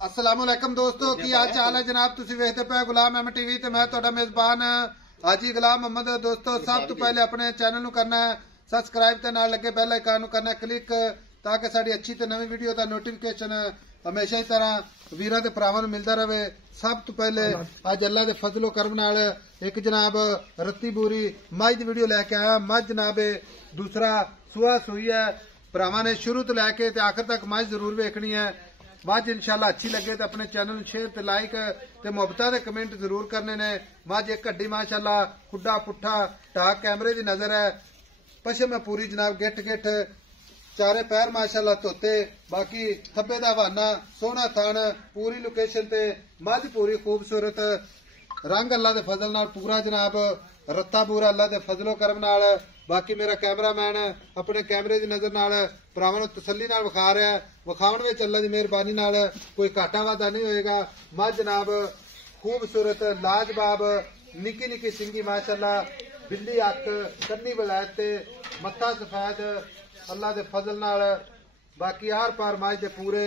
अस्सलामुअलैकुम दोस्तों की हाल चाल है जनाब तुसी वेखदे पे गुलाम अहमद टीवी ते मैं तुहाडा मेजबान हाजी गुलाम मोहम्मद। दोस्तों सब तो पहले अपने चैनल नु करना है सबसक्राइब ते नाल लगे बेल आइकन नु करना क्लिक ताकि साडी अच्छी ते नवी वीडियो दा नोटिफिकेशन हमेशा ही तरह वीरां ते भरावां नु मिलदा रहे। सब तो पहले अज अल्लाह दे फजलो करम नाल एक जनाब रत्ती बूरी मझ दी वीडियो लैके आया। मझ जनाब दूसरा सुआ सूई है भरावां ने शुरू तो लैके ते आखिर तक मझ जरूर वेखनी है। मझ इंशाल्लाह अच्छी लगे तो अपने चैनल शेयर ते लाइक ते मुहब्बत दे कमेंट जरूर करने ने। मझ एक हड्डी माशाल्लाह खुड्डा पुट्ठा टाक कैमरे दी नजर है पशम है पूरी जनाब गिट गिट चारे पैर माशाल्लाह धोते बाकी थब्बे दा हवाना सोहना थन पूरी लोकेशन ते मझ पूरी खूबसूरत रंग अल्लाह दे फजल नाल पूरा जनाब रत्ता पूरा अल्लाह दे फजलो करम नाल। बाकी मेरा कैमरामैन अपने कैमरे की नजर नाल भरावां नूं तसल्ली नाल विखा रहा है। विखाउण विच अल्लाह दी मेहरबानी नाल कोई घाटा वाधा नहीं होएगा। मझ जनाब खूबसूरत लाजवाब निक्की निक्की सिंगी माशाल्लाह बिल्ली अख कन्नी वलैत ते मत्था सफेद अल्लाह दे फजल नाल। बाकी आर पार मझ दे पूरे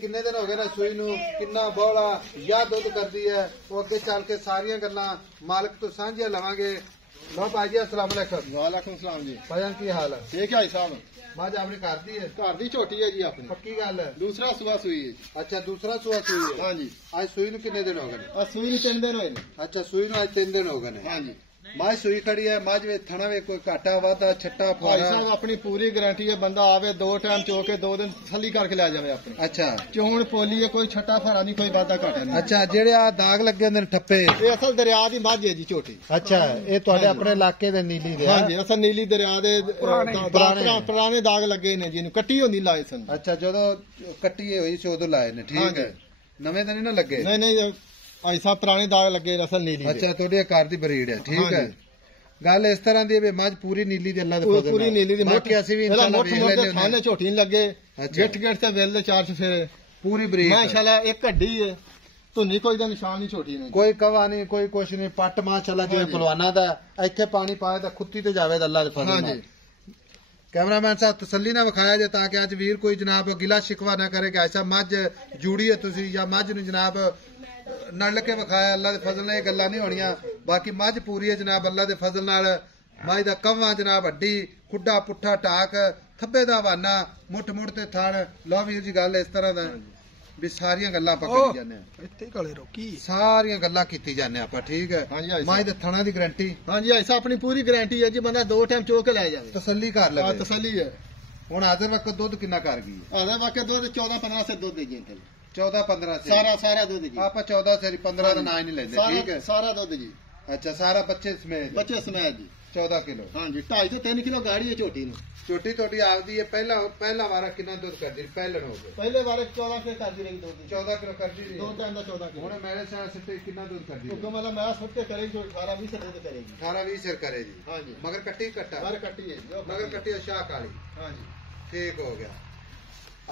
किन्ने दिन हो गए ना सूई नूं किन्ना बौला या दुध करदी है वो अगे चल के सारियां गल्लां मालक तो सांझियां लवांगे। लो भाजी अस्सलाम वालेकुम। वालेकुम सलाम जी। भाईजान की हाल है? ठीक है भाई साहब। मझ अपनी घर दी है? घर दी छोटी है जी अपनी। पक्की गल है? दूसरा सुबह सुई है। अच्छा दूसरा सुबह सुई है? हाँ जी। आज सूई नूं किन्ने दिन हो गए? आज सुई नूं 3 दिन हुए ने। अच्छा सूई नूं आज 3 दिन हो गए। हाँ जी। मझ सूई खड़ी है मझ वे थना वे कोई घाटा वाधा छट्टा भाई फुआरा? साहब अपनी पूरी गारंटी है बंदा आवे 2 टाइम चो के 2 दिन थली करके ले जावे अपनी। अच्छा चोण पोली है कोई छट्टा फरा नहीं कोई वाधा घाटा नहीं। अच्छा जेड़े आ दाग लगे होंदे ने ठप्पे ये असल दरिया दी मझ है जी छोटी। अच्छा ये तुहाडे अपने इलाके दे नीली दे? हाँ जी असल नीली दरिया दे पुराने दाग लगे ने जी कट्टी होंदी लाए सन। अच्छा जदों कट्टी होई सी उदों लाए ने ठीक है नवे तो नहीं ना लगे? नहीं नहीं भाई साहब पुराने दाग लगे असल नीली। अच्छा तुहाडी घर दी ब्रीड है ठीक है। गल इस तरह दी मझ पूरी नीली दे अल्लाह दे फजल पूरी नीली दी बाकी असीं भी इंशाल्लाह वेख लेने थाने झोटी नहीं लगे गिट गिट से वेल चार फेरे पूरी ब्रीड माशाल्लाह एक हड्डी है धुनी कोई दा निशान नहीं छोटी नहीं कोई कवा नहीं कोई कुछ नहीं पट माशाल्लाह जिवें पहलवाना दा इत्थे पानी पाए तां खुत्ती ते जावे अल्लाह दे फजल नाल। कैमरामैन साहब तसल्ली ना विखाया जे ताकि अज वीर कोई जनाब गिला शिकवा ना करे कि ऐसा मझ जूड़ी है तुसी या मझ नूं जनाब नड़ के विखाया अल्लाह दे फजल नाल गल्लां नहीं होणियां। बाकी मझ पूरी है जनाब अल्लाह दे फजल नाल। मझ दा कवा जनाब हड्डी खुड्डा पुट्ठा टाक थब्बे दा हवाना मुठ मुठ ते थण। लो वीर जी गल इस तरह दा भी सारियां गल्लां पकड़ी जाने इत्थे गले रोकी सारियां गल्लां कीती जाने आपां ठीक है। मझ दे थणा दी गारंटी? हाँ जी ऐसा अपनी पूरी गारंटी है जी बंदा 2 टाइम चो के ले जावे तसल्ली कर ले। तसल्ली है। हुण आधे वक्त दुध किन्ना कर गई? आधे वक्त दुध 14-15 से दुध दे जी 14-15 से सारा दूध जी। आप 14 से 15 का ना ही नहीं लेंगे ठीक है सारा दूध जी। अच्छा सारा बच्चे समेत जी 14 किलो। हाँ जी 2.5 से 3 किलो गाड़ी है छोटी छोटी थोड़ी आपदी है। पहला वारा कितना दूध कर दी? पहले हो गए पहले वारे 14 से कर दी रही दूध 14 किलो कर दी 2 टाइम का 14 किलो। हुन मेरे साथ सिर्फ कितना दूध कर दी? तो मतलब मैं सुट्टे करेगी 18-20 से दूध करेगी 18-20 से करेगी। हाँ जी मगर कट्टी कट्टा मगर कट्टी है मगर कट्टी शाह काली। हाँ जी ठीक हो गया।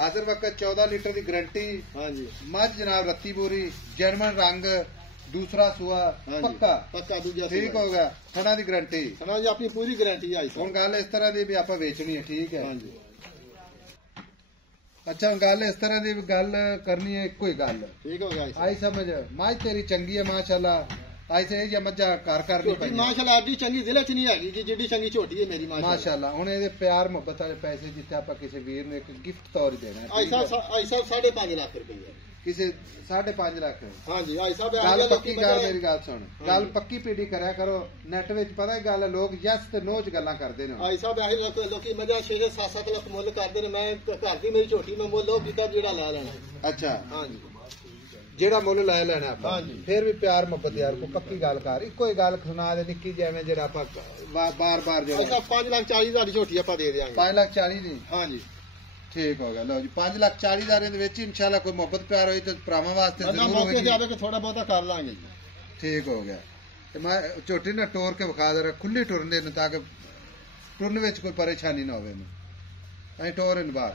आखिर वक्त 14 लीटर की गारंटी। हाँ जी मझ जनाब रत्ती बोरी जर्मन रंग दूसरा सुआ पक्का दूजा ठीक हो गया। थना की गारंटी? थना जी अपनी पूरी गारंटी है। हुण गल इस तरह दी भी आपां वेचनी है ठीक है। हाँ जी अच्छा गल इस तरह की गल करनी है इको ही गल ठीक हो गया आई समझ। मझ तेरी चंगी है माशाल्लाह ऐसे या मज्जा कर नहीं माशाल्लाह एडी चंगी जिले च नहीं हैगी जी जिड्डी चंगी छोटी है मेरी माशाल्लाह। हुण इहदे प्यार मुहब्बत वाले पैसे जिथे आपां किसी वीर ने एक गिफ्ट तौर देना ऐसा 5.5 लाख रुपए किसी 5.5 लाख। हाँ जी आई साहब गल पक्की कर मेरी गल सुन गल पक्की पीढ़ी करया करो नेट विच पता गल लोग यस ते नो च गल्लां करदे ने। आई साहब आई लोकी मजा 6-7 लाख मुੱਲ करदे ने मैं घर दी मेरी छोटी मैं मुੱਲ ਉਹ ਕੀਤਾ ਜਿਹੜਾ ਲੈ ਲੈਣਾ। अच्छा हाँ जी जेड़ा मुੱਲ ਲੈ ਲੈਣਾ ਆਪਾਂ हाँ जी फिर भी प्यार मुहब्बत यार को पक्की गल कर इको ही गल सुना दे निक्की जिवें जेड़ा ਆਪਾਂ बार-बार जेड़ा ऐसा 5,40,000 ਦੀ ਝੋਟੀ ਆਪਾਂ ਦੇ ਦੇਾਂਗੇ 5,40,000 ਦੀ। हाँ जी ठीक हो गया लो जी 5,40,000 इंशाल्लाह कोई मोहब्बत प्यार हो तो भरावां वास्ते जरूर मौके ते आवे कि थोड़ा बहुता कर लांगे जी। ठीक हो गया। ते मैं झोटी ना टोर के विखा दे खुली टुरन दे ताकि टुरन विच कोई परेशानी ना होवे अं टोर इन बाहर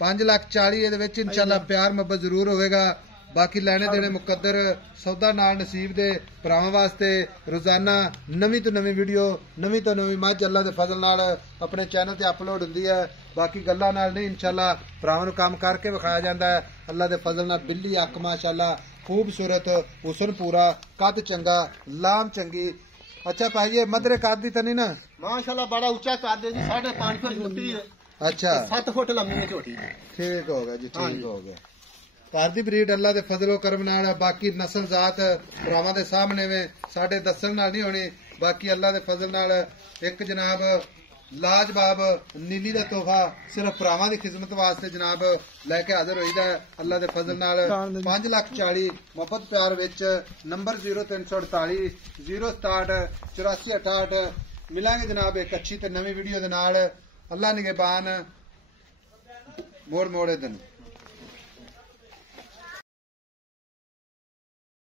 5,40,000 इंशाल्लाह प्यार मोहब्बत जरूर होगा। बाकी लैने देने मुकद्दर सौदा नाल नसीब दे भरावां वास्ते रोजाना नवीं तो नवीं वीडियो नवीं तो नवीं मझ अल्लाह दे फजल नाल अपने चैनल ते अपलोड हुंदी है। ਬਾਕੀ ਗੱਲਾਂ ਨਾਲ ਨਹੀਂ ਇਨਸ਼ਾਅੱਲਾ ਭਰਾਵਾਂ ਨੂੰ ਕੰਮ ਕਰਕੇ ਵਿਖਾਇਆ ਜਾਂਦਾ ਹੈ। ਅੱਲਾ ਦੇ ਫਜ਼ਲ ਨਾਲ ਬਿੱਲੀ ਅੱਖ ਮਾਸ਼ਾਅੱਲਾ खूबसूरत, हुसन पूरा, कद चंगा, लाम चंगी। अच्छा भाई ये मदरे कद दी तो नहीं ना? माशाल्लाह बड़ा ऊंचा कद है जी, 5.5 फुट छोटी है। अच्छा 7 फुट लंबी है छोटी। ठीक हो गया जी, ठीक हो गया। घर दी ब्रीड अल्लाह दे फजलो करम नाल, बाकी नस्ल जात भरावां दे सामने में साडे दस्सण नाल नहीं होनी। बाकी अल्लाह दे फजल नाल एक जनाब लाजवाब नीली दा तोहफा सिर्फ भरावां दी खिदमत वास्ते जनाब लैके हाजिर होईदा है। अल्लाह दे फजल नाल 5,40,000 मुहब्बत प्यार विच नंबर 0348 067 8468 मिलांगे जनाब एक अच्छी ते नवी वीडियो दे नाल। अल्लाह निगहबान। मोड़ दिन।